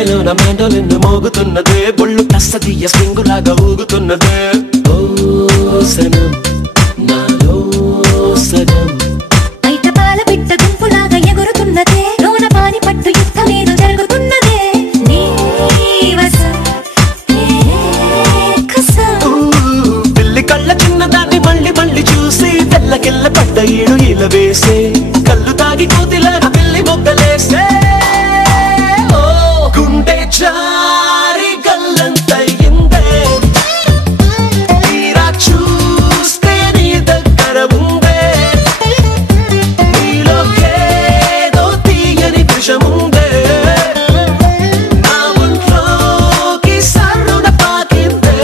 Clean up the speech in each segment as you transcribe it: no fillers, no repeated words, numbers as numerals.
గుండెలోన మ్యాండోలిన్ మోగుతున్నదే బొళ్ళు కస్తదీయ స్వింగులాగా ఊగుతున్నదే ఓ సనం నాలో సనం బయట పాల బిడ్డ గుంపులాగా ఎగురుతున్నదే లోన పాని పట్టు యుద్ధమేదో జరుగుతున్నదే నీ వసం పిల్లి కళ్ళ చిన్నదాన్ని మళ్ళీ మళ్ళీ చూసి తెల్లకిల్ల పడ్డ ఈడు ఇలా వేసే కళ్ళు తాగి కోతిలాగా పిల్లి మొగ్గలేసే గుండె జారి గల్లంతయిందే తీరా చూస్తే నీ దగ్గర ఉందే నీలో ఏదో తీయని విషముందే నా ఒంట్లోకి సర్రున పాకిందే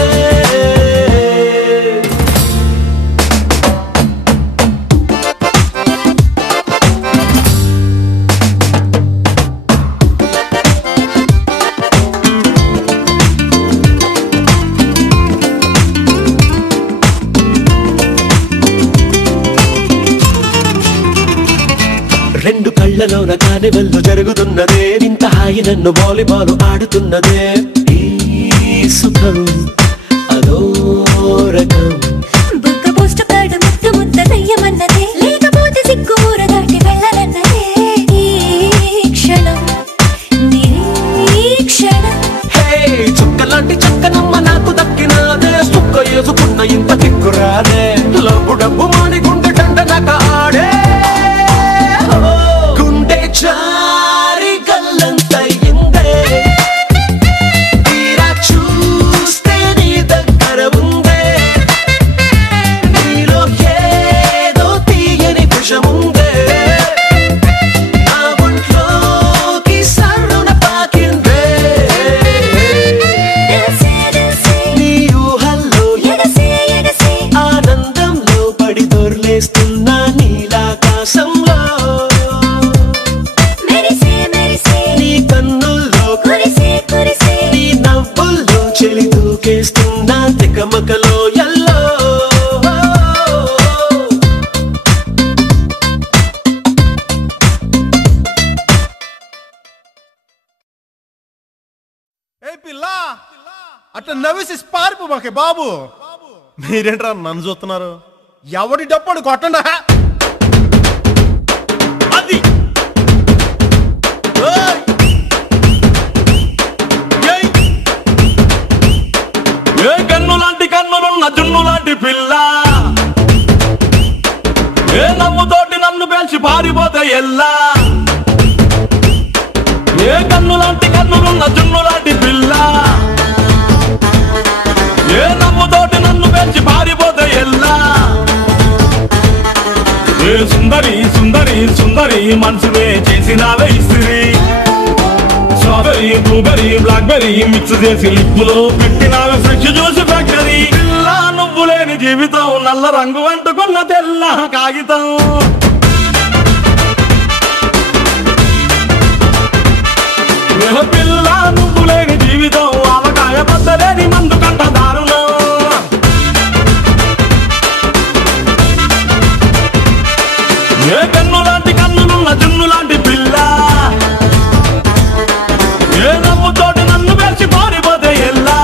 రెండు కళ్ళలోన కానివెల్లు జరుగుతున్నదే ఇంత హాయి నన్ను వాలీబాల్ ఆడుతున్నదే ఈ సుఖం అదో రకం బుక్క పోస్ట్ కార్డు ముద్దు ముద్ద దయ్యమన్నదే లేకపోతే సిగ్గు ఊర దాటి వెళ్ళనన్నదే ఈ క్షణం నిరీక్షణం హే చుక్కలాంటి చక్కనమ్మ నాకు దక్కినాదే సుక్క వేసుకున్న ఇంత కిక్కురాదే లబ్బు డబ్బు మాని గుండె డండనక ఆడే గుండె జారి గల్లంతయిందే తీరా చూస్తే నీ దగ్గర ఉందే నీలో ఏదో తీయని విషముందే నా ఒంట్లోకి సర్రున పాకిందే నీ ఊహల్లో ఆనందంలో పడి దొర్లేస్తున్నా నీలాకాశంలో నీ కన్నుల్లో నీ నవ్వుల్లో చెలి దూకేస్తున్నా తికమకలో ఎల్లో ఏ పిల్ల అట్లా నవ్వేసి పారిపోమాకే బాబు. మీరేంట్రా నన్ను చూస్తున్నారు? ఎవడి డప్పుడు కొట్టండా అది ఏయ్! ఏయ్! ఏ కన్ను లాంటి కన్నులున్న జున్ను లాంటి పిల్ల ఏ నవ్వుతోటి నన్ను పేల్చి పారిపోతే ఎల్లా ఏ కన్ను లాంటి కన్నులున్న జున్ను లాంటి పిల్ల ఏ నవ్వుతోటి నన్ను పేల్చి పారిపోతే ఎల్లా ఏ సుందరి సుందరి సుందరి మనసునే చేసినావే ఇస్త్రీ స్ట్రాబెరీ బ్లూబెరీ బ్లాక్బెరీ మిక్స్ చేసి లిప్పులో పెట్టినావే ఫ్రెష్ జ్యూస్ ఫ్యాక్టరీ పిల్ల నువ్వు లేని జీవితం నల్ల రంగు అంటుకున్న తెల్ల కాగితం పిల్ల నువ్వు లేని జీవితం ఆవకాయ బద్దలేని మందు కంట దారుణం ఏ కన్ను లాంటి కన్నులున్న జున్ను లాంటి పిల్ల ఏ నవ్వుతోటి నన్ను వేసి పారిపోతే ఎల్లా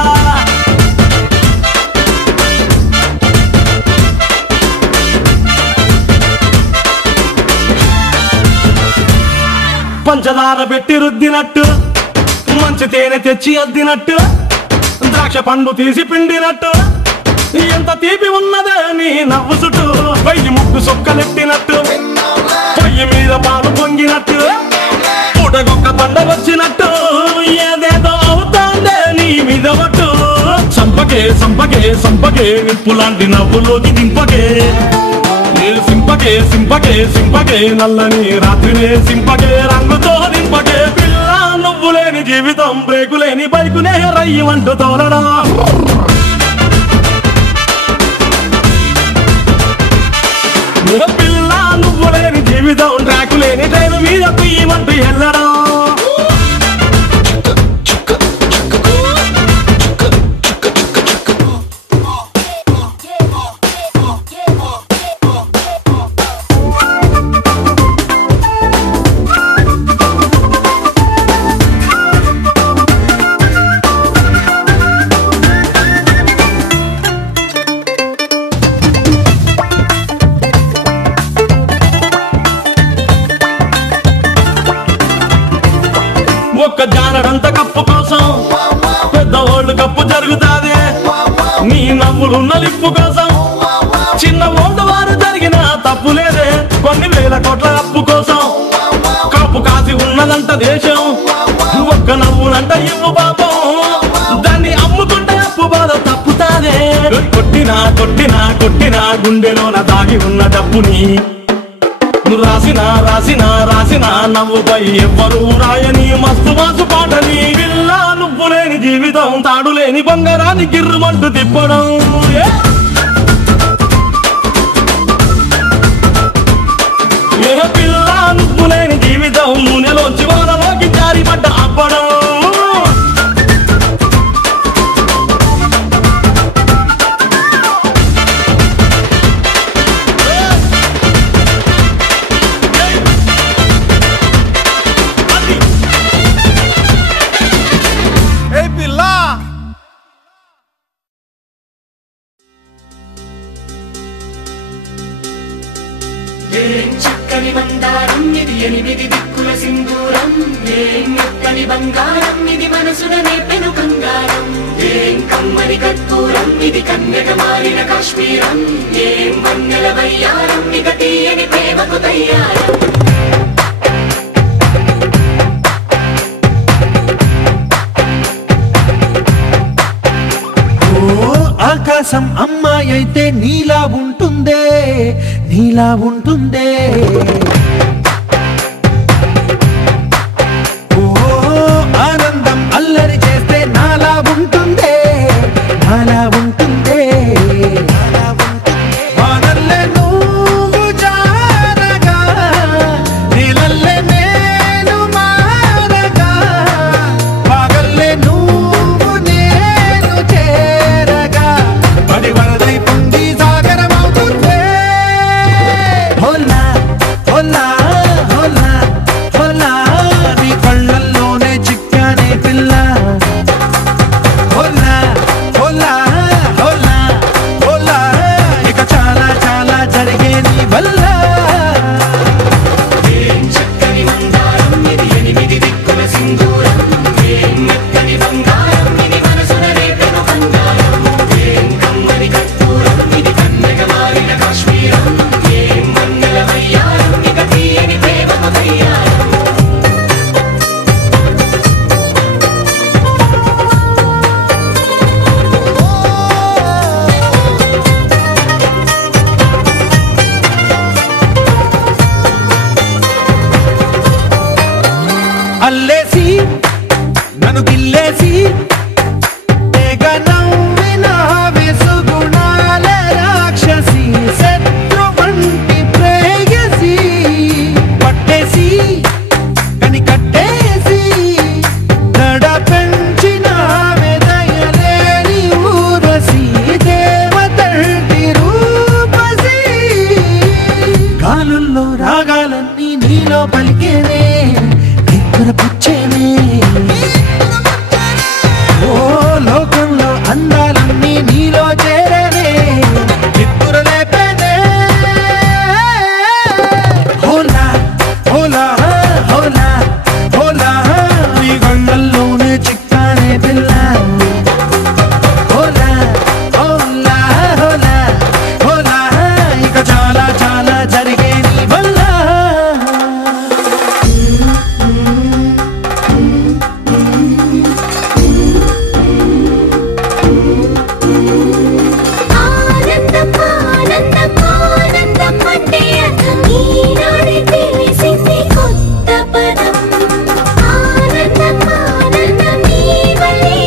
పంచదార పెట్టి రుద్దినట్టు మంచి తేనె తెచ్చి అద్దినట్టు ద్రాక్ష పండు తీసి పిండినట్టు ఎంత తీపి ఉన్నదే నీ నవ్వు చుట్టూ వెయ్యి ముక్కు సొక్కలెట్టినట్టు పొయ్యి మీద పాలు పొంగినట్టు పూటకొక్క పండగ వచ్చినట్టు ఏదేదో అవుతాందే నీ మీద ఒట్టు సంపకే సంపకే సంపకే నిప్పు లాంటి నవ్వులోకి దింపకే సింపకే సింపకే సింపకే నల్లని రాత్రినే సింపకే రంగుతో దింపకే పిల్ల నువ్వు లేని జీవితం బ్రేకు లేని బైకునే రయ్యమంటూ తోలడా పిల్ల నువ్వు లేని జీవితం ట్రాకు లేని ట్రైన్ మీద పియ్యమంటూ వెళ్ళడం పట్టడంత కప్పు కోసం పెద్దవాళ్ళు కప్పు జరుగుతాదే నీ నవ్వులున్న లిప్పు కోసం చిన్న ఓటు వారు జరిగిన తప్పు లేదే కొన్ని వేల కోట్ల అప్పు కోసం కాపు కాసి ఉన్నదంట దేశం ఒక్క నవ్వులంట ఇవ్వు పాపం దాన్ని అమ్ముకుంటే అప్పు బాధ తప్పుతాదే కొట్టినా కొట్టినా కొట్టినా గుండెలోన దాగి ఉన్న డబ్బుని రాసిన రాసిన రాసిన నవ్వుపై ఎవ్వరూ రాయని మస్తు మాసు పాటని విల్లా నువ్వు లేని జీవితం తాడు లేని బంగారాన్ని గిర్రుమంటూ తిప్పడం ఏ పిల్లా నువ్వు లేని జీవితం నూనెలోంచి వానలోకి జారిపడ్డ అప్పడం చక్కని బంగారం ఇది 8 దిక్కుల సింధూరం ఏం మెత్తని బంగారం ఇది మనసున నేపెను కంగారం ఏం కమ్మని కర్పూరం ఇది కన్యక మారిన కాశ్మీరం ఏం వన్నెల వయ్యారం ఇక తీయని ప్రేమకు తయ్యారం ఆకాశం అమ్మాయి అయితే నీలా ఉంటుందే నీలా ఉంటుందే ఓ ఆనందం అల్లరి చేస్తే నాలా ఉంటుందే నాలా ఉంటుందే వానల్లే నువ్వు జారగా నీలల్లే నేను మారగా పగల్లే నువ్వు నేను చేరగా పడి వరదై పొంగి సాగరమవుతుందే హోలా హోలా హోలా హోలా నీ కళ్ళల్లోనే చిక్కానే పిల్ల హోలా హోలా హోలా హోలా ఇక చాలా చాలా జరిగే నీ వల్ల ఏం చక్కని బంగారం ఇది 8 దిక్కుల సింధూరం ఏం మెత్తని బంగారం ఇది మనసున నేపెను కంగారం ఏం కమ్మని కర్పూరం ఇది కన్యక మారిన కాశ్మీరం ఏం వన్నెల వయ్యారం ఇక తీయని ప్రేమకు తయ్యారం అల్లేసి నన్ను గిల్లేసి తెగ నవ్విన వెసుగుణాల రాక్షసి శత్రు వంటి ప్రేయసి పట్టేసి కని కట్టేసి గడ పెంచిన దయలేని ఊరసి దేవతంటి రూపసి గాలుల్లో రాగాలన్నీ నీలో పలికేనే పుచ్చేనే ఓ లోకంలో అందాలన్నీ నీలో చేరేనే చిత్తురలేపేనే హోలా హోలా హోలా హోలా నీ గంగల్లోనే చిక్కానే పిల్ల హోలా హోలా హోలా హోలా ఇక చాలా చాలా జరిగే నీ వల్ల ఆనందం ఆనందం ఆనందం అంటే అర్థం ఈనాడే తెలిసింది కొత్త పదం ఆనందం ఆనందం నీ వల్లే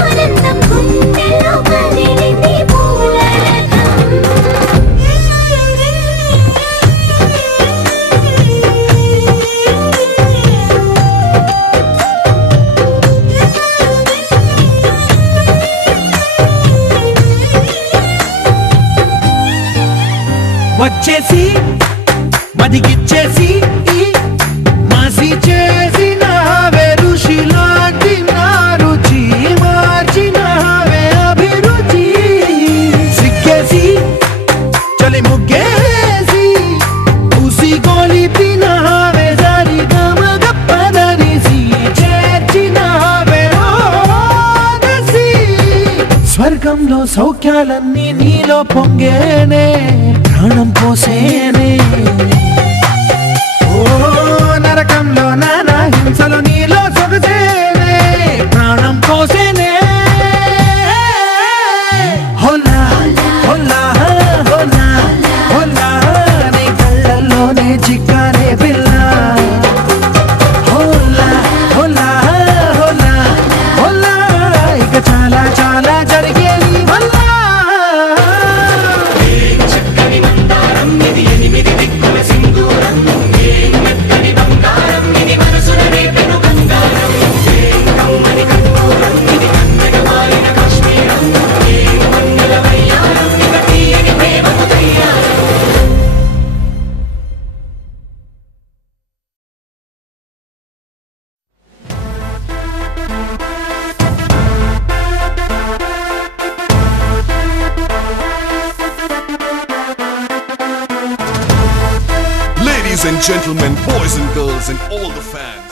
ఆనందం గుండెలో కదిలింది పూలరథం వచ్చేసి మదిగిచ్చేసి మాసి చేసిన ఋషిలాంటి నా రుచి మార్చినవే అభిరుచి సిక్కేసి చలి ముగ్గేసి ఉసి గోలిపినవే సరి గమ గప్పదనిసి చేర్చినవే సౌఖ్యాలన్నీ నీలో పొంగేనే ప్రాణం పోసేనే ఓ నరకంలో నానా హింసలు నీలో సొగసేనే ప్రాణం పోసేనే హోలా హోలా హోలా హోలా నీ కళ్ళల్లోనే చిక్కానే పిల్ల హోలా హోలా హోలా హోలా ఇక చాలా చాలా జరిగేది వల్ల చక్కని మందారం ఇది 8 దిక్కుల సింధూరం ఏం మెత్తని బంగారం ఇది మనసున రేపెను బంగారం ఏం కమ్మని కర్పూరం ఇది కన్నెగ మారిన కాశ్మీరం ఏం మంగళ వయ్యారం ఇక తీయని ప్రేమకు తయ్యారం Ladies and gentlemen, boys and girls, and all the fans.